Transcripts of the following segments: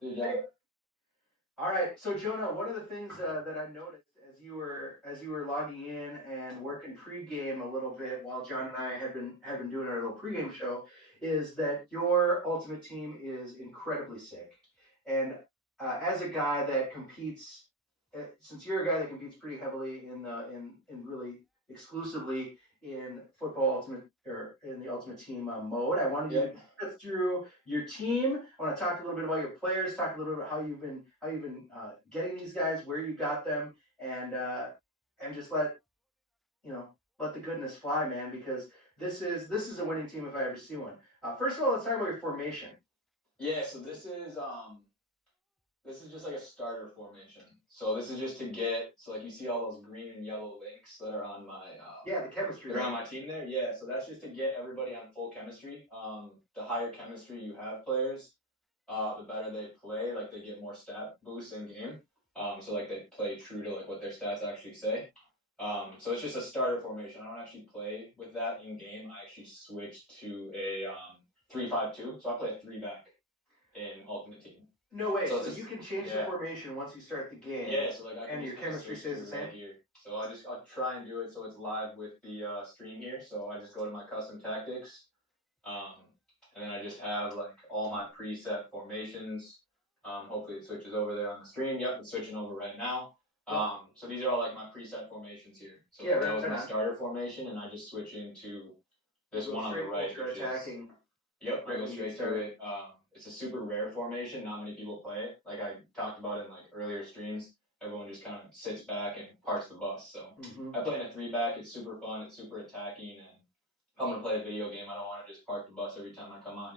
Good job. All right, so Jonah, one of the things that I noticed as you were logging in and working pregame a little bit while John and I had been doing our little pregame show, is that your ultimate team is incredibly sick. And as a guy that competes, since you're a guy that competes pretty heavily in really exclusively in football ultimate or in the ultimate team mode, I wanted you to Yep. take us through your team. I want to talk a little bit about your players, talk a little bit about how you've been getting these guys, where you got them, and just let the goodness fly, man. Because this is a winning team if I ever see one. First of all, let's talk about your formation. Yeah, so this is just like a starter formation. So this is just to get so like you see all those green and yellow links that are on my Yeah, the chemistry. that are on my team there. Yeah, so that's just to get everybody on full chemistry. The higher chemistry you have players, the better they play. Like they get more stat boosts in game. So like they play true to like what their stats actually say. So it's just a starter formation. I don't actually play with that in game. I actually switched to a 3-5-2. So I play a three back in Ultimate Team. No way. So So it's you just can change the yeah. formation once you start the game, Yeah, so like I can and your just kind of chemistry switch stays to the it right same. here. So I'll try and do it so it's live with the stream here. So I just go to my custom tactics, um, and then I just have like all my preset formations. Hopefully it switches over there on the stream. Yep, it's switching over right now. So these are all like my preset formations here. So Yeah, that was right my on. starter formation, and I just switch into You this go one on the straight right, ultra which is attacking. yep, I Right go when you get straight to started. it. It's a super rare formation. Not many people play it. Like I talked about in like earlier streams, everyone just kind of sits back and parks the bus. So I play in a three back. It's super fun. It's super attacking, and if I'm gonna play a video game, I don't want to just park the bus every time I come on.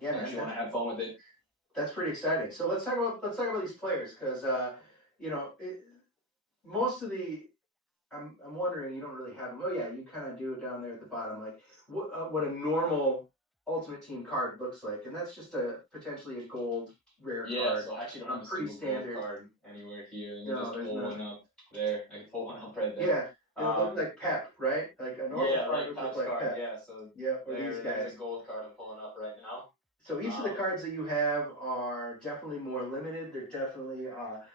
Yeah, I man. actually want to have fun with it. That's pretty exciting. So let's talk about these players because you know it, most of the I'm wondering, you don't really have them. Oh yeah, you kind of do it down there at the bottom, like what a normal Ultimate Team card looks like, and that's just a potentially a gold rare Yeah, card. so I actually don't have a Pretty single gold standard. card anywhere here. Let me No, just there's pull not. one up there. I can pull one up right there. Yeah, it would look like Pep, right? Like a normal Yeah, card like would look Pep's like card. Pep. Yeah, so Yeah, or these there's guys. a gold card I'm pulling up right now. So each of the cards that you have are definitely more limited. They're definitely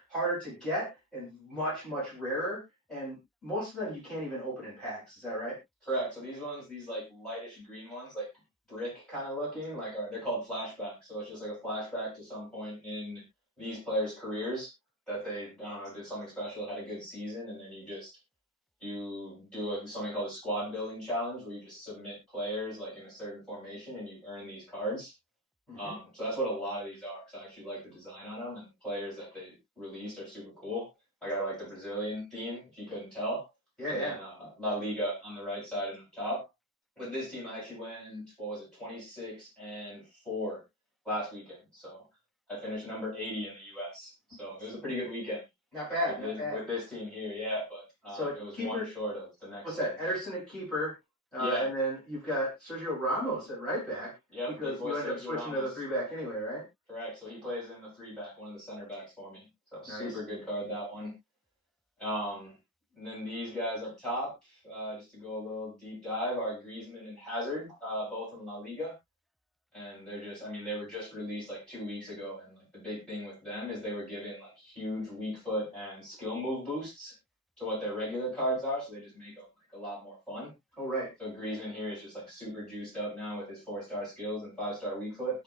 harder to get and much rarer. And most of them you can't even open in packs. Is that right? Correct. So these like lightish green ones, like brick kind of looking, like they're called flashbacks. So it's just like a flashback to some point in these players' careers that they I don't know did something special, had a good season, and then you do something called a squad building challenge where you just submit players like in a certain formation and you earn these cards. So that's what a lot of these are. So I actually like the design on them, and the players that they released are super cool. I got like the Brazilian theme, if you couldn't tell. Yeah, And yeah. then La Liga on the right side and up top. With this team, I actually went, what was it, 26-4 last weekend. So I finished number 80 in the U.S. So it was a pretty good weekend. Not bad, with not this, bad. With this team here, yeah. But So it was keeper, one short of the next. What's that? Ederson at keeper, Yeah. and then you've got Sergio Ramos at right back. Yep, because you end up switching to the three back anyway, right? Correct. So he plays in the three back, one of the center backs for me. So Nice. Super good card that one. And then these guys up top, just to go a little deep dive, are Griezmann and Hazard, both in La Liga. And they were just released like 2 weeks ago. And like the big thing with them is they were given like huge weak foot and skill move boosts to what their regular cards are. So they just make them like a lot more fun. Oh, right. So Griezmann here is just like super juiced up now with his 4-star skills and 5-star weak foot.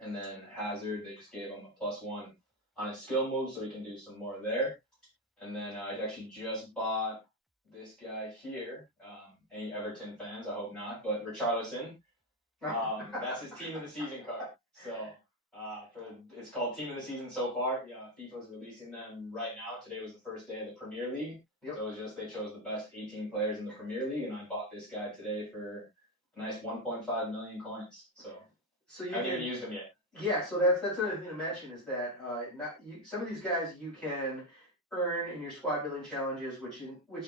And then Hazard, they just gave him a +1 on his skill move, so he can do some more there. And then I actually just bought this guy here. Any Everton fans? I hope not. But Richarlison, that's his team of the season card. So it's called team of the season so far. Yeah, FIFA's releasing them right now. Today was the first day of the Premier League. Yep. So it was just they chose the best 18 players in the Premier League, and I bought this guy today for a nice 1.5 million coins. So I haven't even used them yet. Yeah, so that's another thing to mention is that some of these guys you can earn in your squad building challenges, which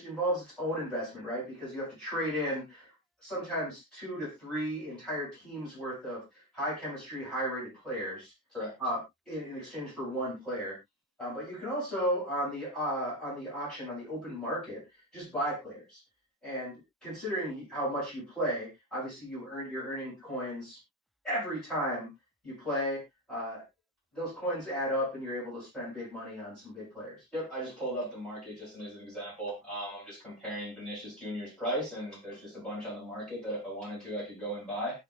involves its own investment, right? Because you have to trade in sometimes 2 to 3 entire teams worth of high chemistry, high rated players. Correct. In exchange for one player. But you can also on the auction on the open market just buy players. And considering how much you play, obviously you're earning coins every time you play. those coins add up, and you're able to spend big money on some big players. Yep, I just pulled up the market just as an example. I'm just comparing Vinicius Jr.'s price, and there's just a bunch on the market that if I wanted to, I could go and buy.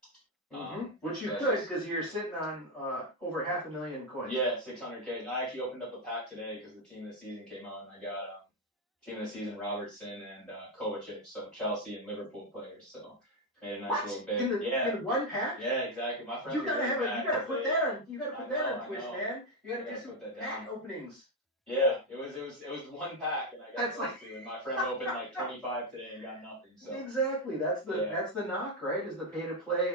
Which you so could, because you're sitting on over 500,000 coins. Yeah, 600K. I actually opened up a pack today because the team of the season came out, and I got team of the season Robertson and Kovacic, so Chelsea and Liverpool players. So made a nice little bit. In one pack? Yeah, exactly. My friends. You gotta put that on. You gotta put that on Twitch, man. You gotta do some pack openings. Yeah, it was one pack, and I got two. And my friend opened like 25 today and got nothing. So exactly, that's the knock, right? Is the pay to play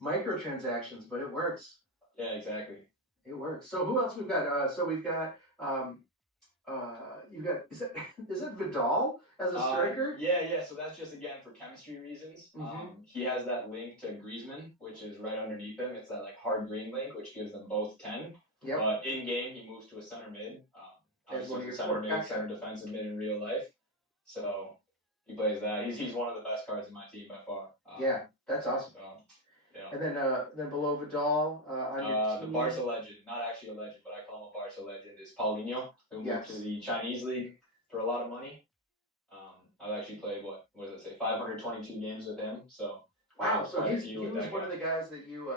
microtransactions, but it works. Yeah, exactly. It works. So who else we've got? So we've got you got is it Vidal as a striker? Yeah. So that's just again for chemistry reasons. He has that link to Griezmann, which is right underneath him. It's that like hard green link, which gives them both 10. Yep. But in game, he moves to a center mid. As one of your center mid, center defensive mid in real life. So he plays that. He's one of the best cards in my team by far. Yeah, that's awesome. So, yeah. And then below Vidal on your team, the Barca legend, not actually a legend, but I call him a Barca legend, is Paulinho, who moved to the Chinese league for a lot of money. I've actually played what does it say, 522 games with him. So wow, so he was one of the guys that you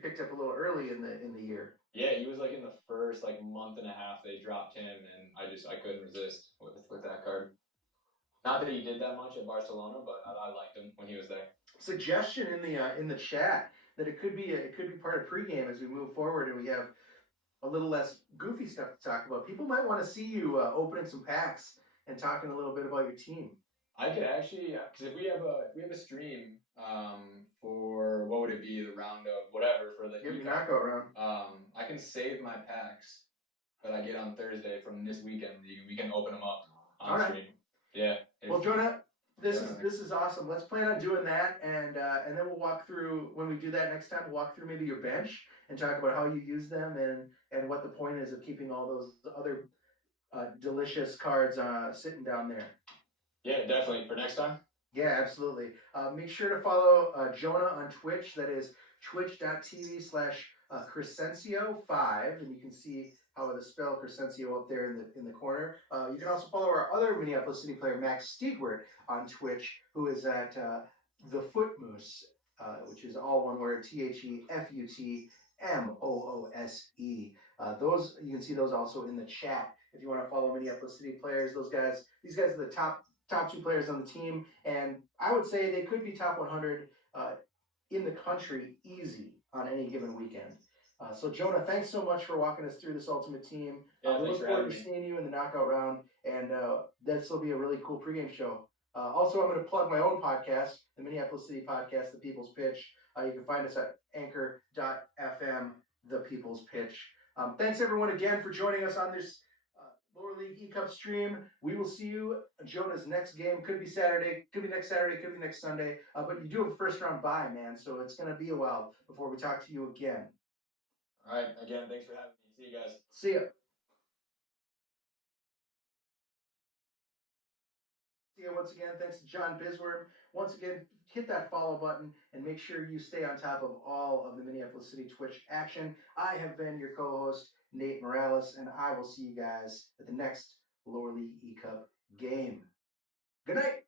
picked up a little early in the year. Yeah, he was like in the first like month and a half they dropped him, and I couldn't resist with that card. Not that he did that much at Barcelona, but I liked him when he was there. Suggestion in the chat that it could be part of pregame as we move forward and we have a little less goofy stuff to talk about. People might want to see you opening some packs and talking a little bit about your team. I could actually, because if we have a stream for what would it be, the round of whatever for the knockout round. I can save my packs that I get on Thursday from this weekend league. We can open them up on stream. Yeah. Well, Jonah, this is awesome. Let's plan on doing that, and then we'll walk through, when we do that next time, we'll walk through maybe your bench and talk about how you use them and what the point is of keeping all those other delicious cards sitting down there. Yeah, definitely for next time. Yeah, absolutely. Make sure to follow Jonah on Twitch. That is twitch.tv/Crescencio5, and you can see how to spell Crescencio up there in the corner. You can also follow our other Minneapolis City player, Max Stigwart, on Twitch, who is at the FUT Moose, which is all one word, TheFutMoose. Those you can see those also in the chat if you want to follow Minneapolis City players. These guys are the top two players on the team, and I would say they could be top 100 in the country easy on any given weekend. So Jonah, thanks so much for walking us through this ultimate team. Yeah, we look forward to seeing you in the knockout round, and this will be a really cool pregame show. Also, I'm going to plug my own podcast, the Minneapolis City podcast, The People's Pitch. You can find us at anchor.fm, The People's Pitch. Thanks everyone again for joining us on this Lower League E-Cup stream. We will see you Jonah's next game. Could be Saturday, could be next Saturday, could be next Sunday. But you do have a first round bye, man, so it's going to be a while before we talk to you again. All right. Again, thanks for having me. See you guys. See ya. See ya once again. Thanks to John Bisworm. Once again, hit that follow button and make sure you stay on top of all of the Minneapolis City Twitch action. I have been your co-host, Nate Morales, and I will see you guys at the next Lower League E-Cup game. Good night.